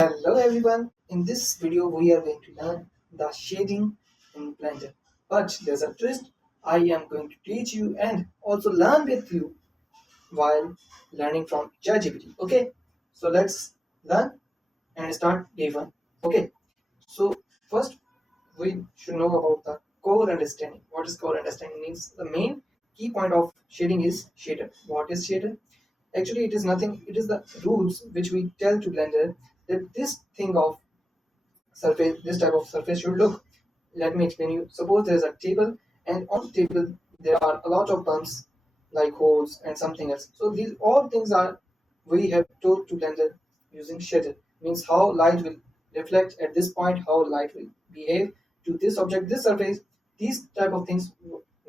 Hello everyone, in this video we are going to learn the shading in Blender. But there's a twist, I am going to teach you and also learn with you while learning from ChatGPT. Okay, so let's learn and start day one. Okay, so first we should know about the core understanding. What is core understanding means the main key point of shading is shader. What is shader? Actually, it is nothing. It is the rules which we tell to Blender that this thing of surface, this type of surface should look. Let me explain you. Suppose there is a table, and on the table there are a lot of bumps like holes and something else. So these all things are we have told to Blender using shader. Means how light will reflect at this point, how light will behave to this object, this surface. These type of things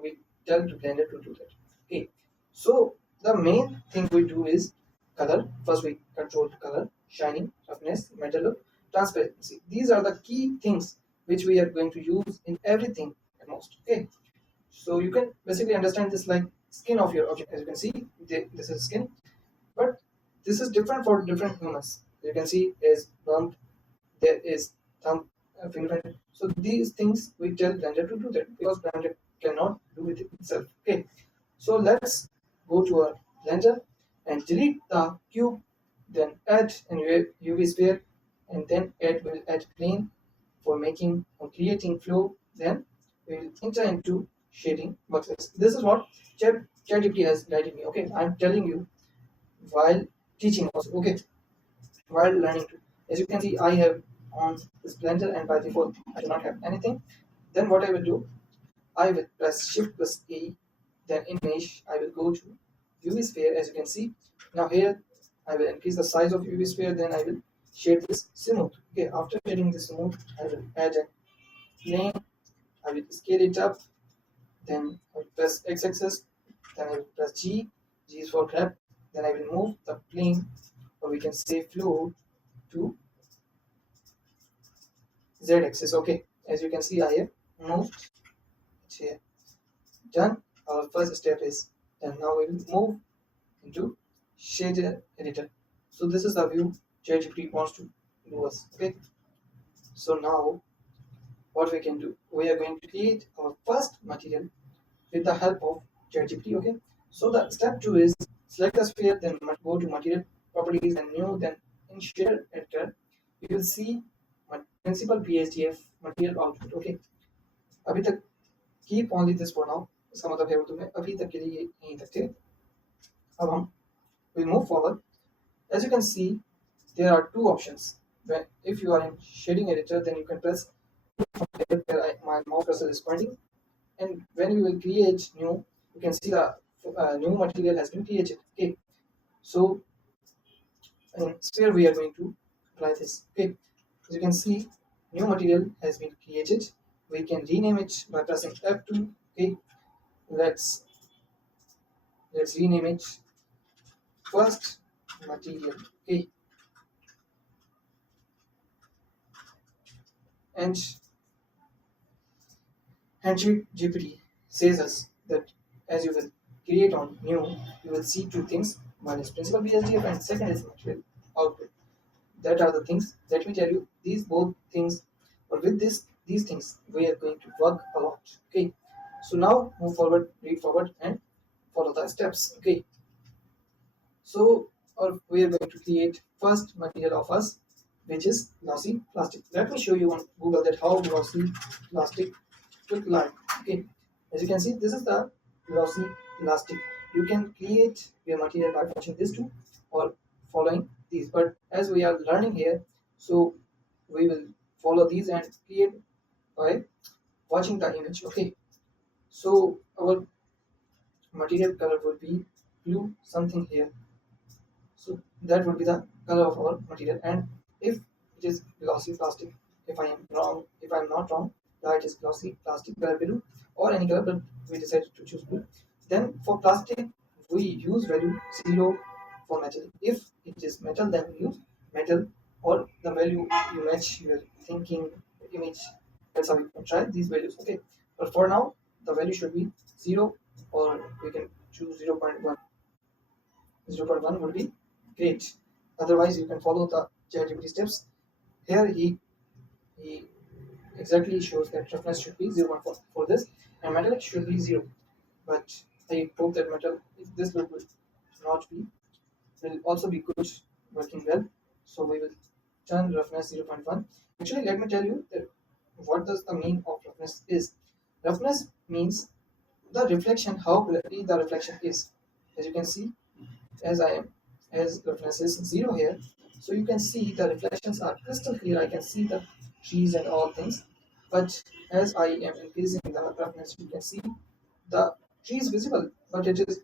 we tell to Blender to do that. Okay. So the main thing we do is color. First we control color, shining, roughness, metal look, transparency. These are the key things which we are going to use in everything at most. Okay. So you can basically understand this like skin of your object. As you can see, this is skin, but this is different for different humans. You can see is bump, there is thumb, fingerprint. So these things we tell Blender to do that because Blender cannot do it itself. Okay. So let's go to our Blender and delete the cube, then add an UV sphere, and then will add plane for making or creating flow. Then we will enter into shading workspace. This is what ChatGPT has guided me. Okay, I'm telling you while teaching also. Okay, while learning to. As you can see, I have on this Blender, and by default I do not have anything. Then what I will do, I will press Shift plus A, then in Mesh I will go to UV sphere. As you can see, now here I will increase the size of UV sphere, then I will shade this smooth. Okay, after shading this smooth, I will add a plane, I will scale it up, then I will press X axis, then I will press G is for grab, then I will move the plane, or we can say flow, to Z axis. Okay, as you can see, I have moved it here. Done. Our first step is done. Now we will move into shader editor. So this is the view ChatGPT wants to do us. Okay. So now what we can do, we are going to create our first material with the help of ChatGPT. Okay. So the step two is select the sphere, then go to material properties and new, then in shader editor you will see principal PHDF material output. Okay. अभी तक keep only this for now. इसका मतलब है उर्दू में अभी तक के लिए यहीं तक थे. अब हम will move forward. As you can see, there are two options. When if you are in shading editor, then you can press where my mouse cursor is pointing, and when you will create new, you can see the new material has been created. Okay, so in sphere we are going to apply this. Okay, as you can see, new material has been created. We can rename it by pressing F2. Okay, let's rename it first material. Okay, and GPT says us that as you will create on new, you will see two things. One is principal BSDF and second is material output. That are the things. Let me tell you, these both things, or with these things, we are going to work a lot. Okay. So now move forward, read forward, and follow the steps. Okay. So we are going to create first material of us, which is glossy plastic. Let me show you on Google that how glossy plastic look like. Okay, as you can see, this is the glossy plastic. You can create your material by watching this too or following these. But as we are learning here, so we will follow these and create by watching the image. Okay, so our material color would be blue something here. So that would be the color of our material. And if it is glossy plastic, if I am wrong, if I am not wrong, that is glossy plastic color blue or any color, but we decided to choose blue. Then for plastic, we use value 0 for metal. If it is metal, then we use metal or the value you match your thinking image. That's how you can try these values. Okay, but for now, the value should be 0, or we can choose 0.1. 0.1 would be great. Otherwise, you can follow the ChatGPT steps Here he exactly shows that roughness should be 0.4 for this, and metallic should be 0. But I hope that metal, if this will not be, will also be good, working well. So we will turn roughness 0.1. Actually, let me tell you that what does the mean of roughness is. Roughness means the reflection, how blurry the reflection is. As you can see, as I am, as roughness is 0 here, so you can see the reflections are crystal clear. I can see the trees and all things. But as I am increasing the roughness, you can see the tree is visible, but it is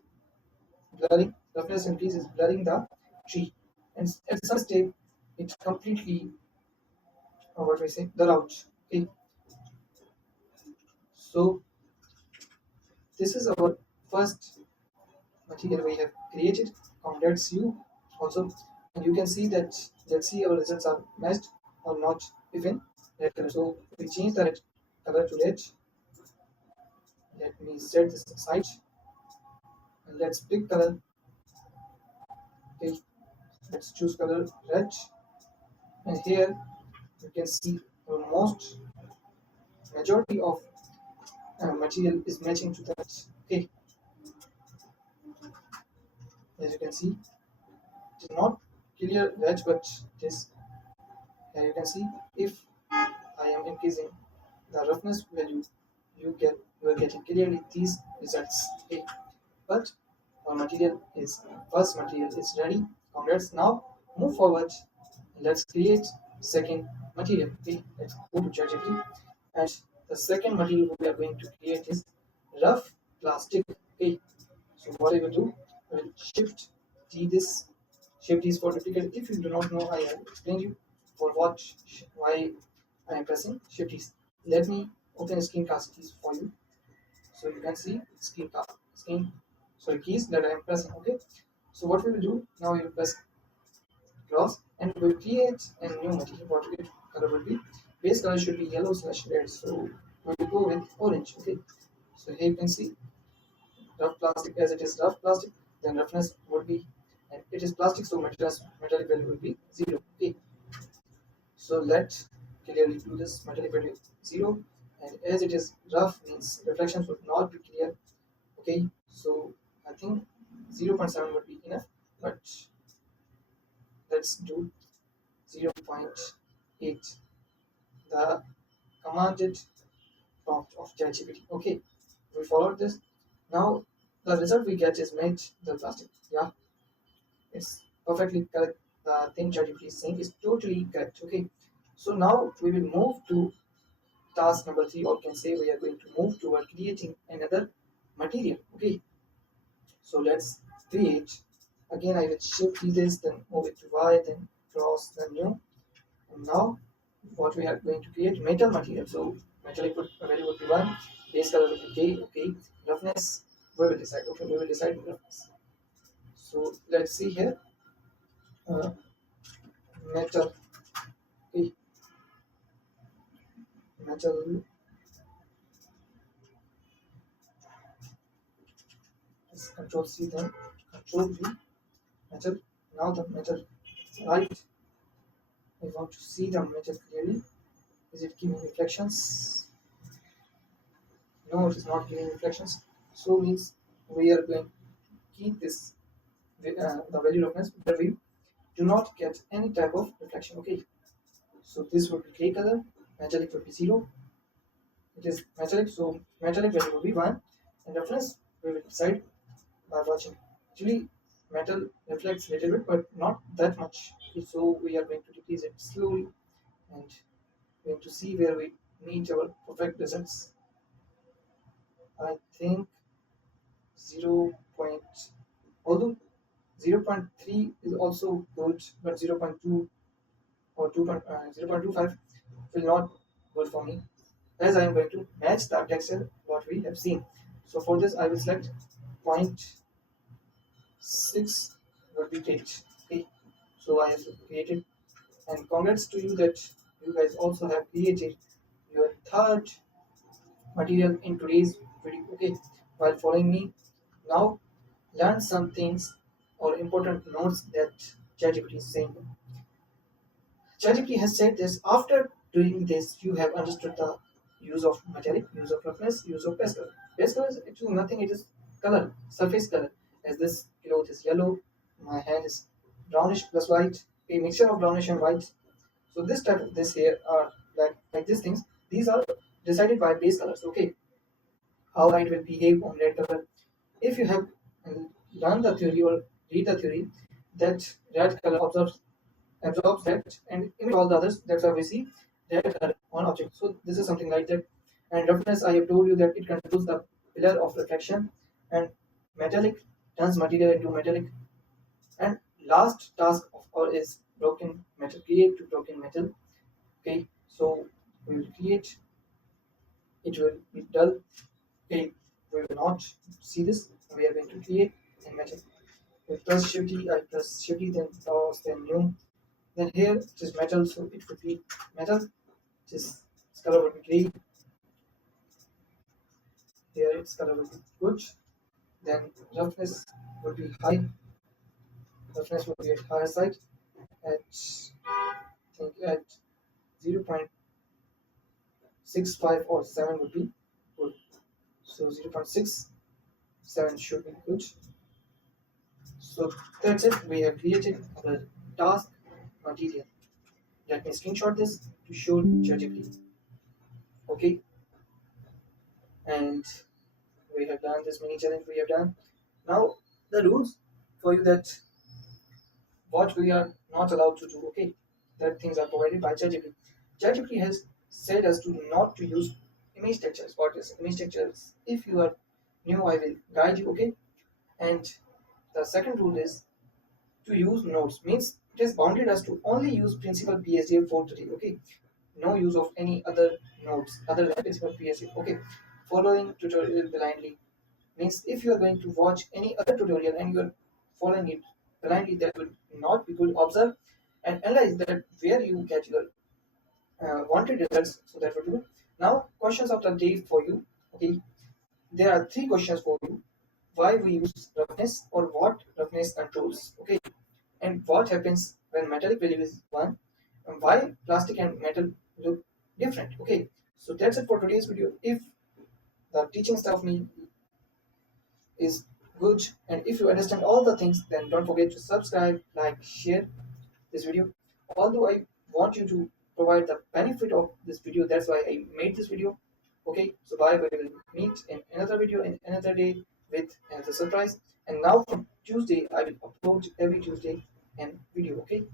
blurring. Roughness increase is blurring the tree, and at some stage it completely, what we say, the route. Okay, so this is our first material we have created. Congrats you also, and you can see that, let's see our results are matched or not, even red color. So we change the red color to red. Let me set this aside, and let's pick color. Okay, let's choose color red, and here you can see almost majority of material is matching to that. Okay, as you can see, it is not clear red, but it is. You can see, if I am increasing the roughness value, you are getting clearly these results. Okay, but our material is first material is ready. Congrats. Now move forward. Let's create second material. Okay, let's go to ChatGPT, and the second material we are going to create is rough plastic. Okay, so what I will do, I will shift T this. Shift is for duplicate. If you do not know, I have explained you for what, why I am pressing shift keys. Let me open screencast keys for you, so you can see keys that I am pressing. Okay, so what we will do now, we will press cross, and we will create a new material. What it color will be? Base color should be yellow slash red. So we will go with orange. Okay, so here you can see rough plastic. As it is rough plastic, then roughness would be, and it is plastic, so metallic value will be 0. Okay, so let's clearly do this. Metallic value 0, and as it is rough means reflections would not be clear. Okay, so I think 0.7 would be enough, but let's do 0.8, the commanded prompt of ChatGPT. Okay, we followed this. Now the result we get is made the plastic. Yeah, it's perfectly correct. The thing ChatGPT is saying is totally correct. Okay, so now we will move to task number 3, or can say we are going to move toward creating another material. Okay, so let's create. Again, I will shift this, then move it to Y, then cross, then new. And now what we are going to create, metal material. So metallic value would be 1, base color would be K. Okay, roughness we will decide. Okay, we will decide roughness. So let's see here, uh, metal. Okay, metal. Let's control C, then control V. Metal. Now the metal, right? I want to see the metal clearly. Is it giving reflections? No, it is not giving reflections. So means we are going to keep this, the value roughness where we do not get any type of reflection. Okay, so this would be gray color, metallic would be 0. It is metallic, so metallic value would be 1, and reference we will decide by watching. Actually, metal reflects a little bit, but not that much. Okay, so we are going to decrease it slowly, and going to see where we meet our perfect results. I think 0. Although 0.3 is also good, but 0.2 or 0.25 will not work for me, as I am going to match the texture what we have seen. So for this I will select zero point 0.6 would be great. Okay, so I have created, and congrats to you that you guys also have created your third material in today's video. Okay, while following me now, learn some things or important notes that ChatGPT is saying. ChatGPT has said this. After doing this, you have understood the use of metallic, use of roughness, use of base color. Base color is actually nothing, it is color, surface color. As this cloth is yellow, my hand is brownish plus white, a mixture of brownish and white. So this type of this here are like these things. These are decided by base colors. Okay, how light will behave on red color. If you have learned the theory or read the theory, that red color absorbs that and emit all the others. That's why we see red color on object. So this is something like that. And roughness, I have told you that it controls the pillar of reflection, and metallic turns material into metallic. And last task of all is broken metal. Create to broken metal. Okay, so we will create. It will be dull. Okay, we will not see this. We are going to create in metal. We press Shift D, I press Shift D, then pause, then new. Then here it is metal, so it would be metal. Its color would be green. Here its color would be good. Then roughness would be high. Roughness would be at higher side. At I think at 0.65 or 7 would be good. So 0.67 should be good. So that's it. We have created our task material. Let me screenshot this to show ChatGPT. Okay, and we have done this mini challenge. We have done now the rules for you that what we are not allowed to do. Okay, that things are provided by ChatGPT. ChatGPT has said us to not to use image textures. What is image textures? If you are new, I will guide you. Okay, and the second rule is to use nodes. Means it has bounded us to only use principal PSDF 430. Okay, no use of any other nodes other than principal PSDF. Okay, following tutorial blindly means if you are going to watch any other tutorial and you are following it blindly, that will not be good. Observe and analyze that where you get your wanted results, so that will be good. Now questions of the day for you. Okay, there are three questions for you. Why we use roughness, or what roughness controls. Okay, and what happens when metallic value is 1, and why plastic and metal look different. Okay, so that's it for today's video. If the teaching stuff me is good, and if you understand all the things, then don't forget to subscribe, like, share this video. Although I want you to provide the benefit of this video, that's why I made this video. Okay, so bye. We will meet in another video in another day with another surprise. And now from Tuesday I will upload every Tuesday an video. Okay,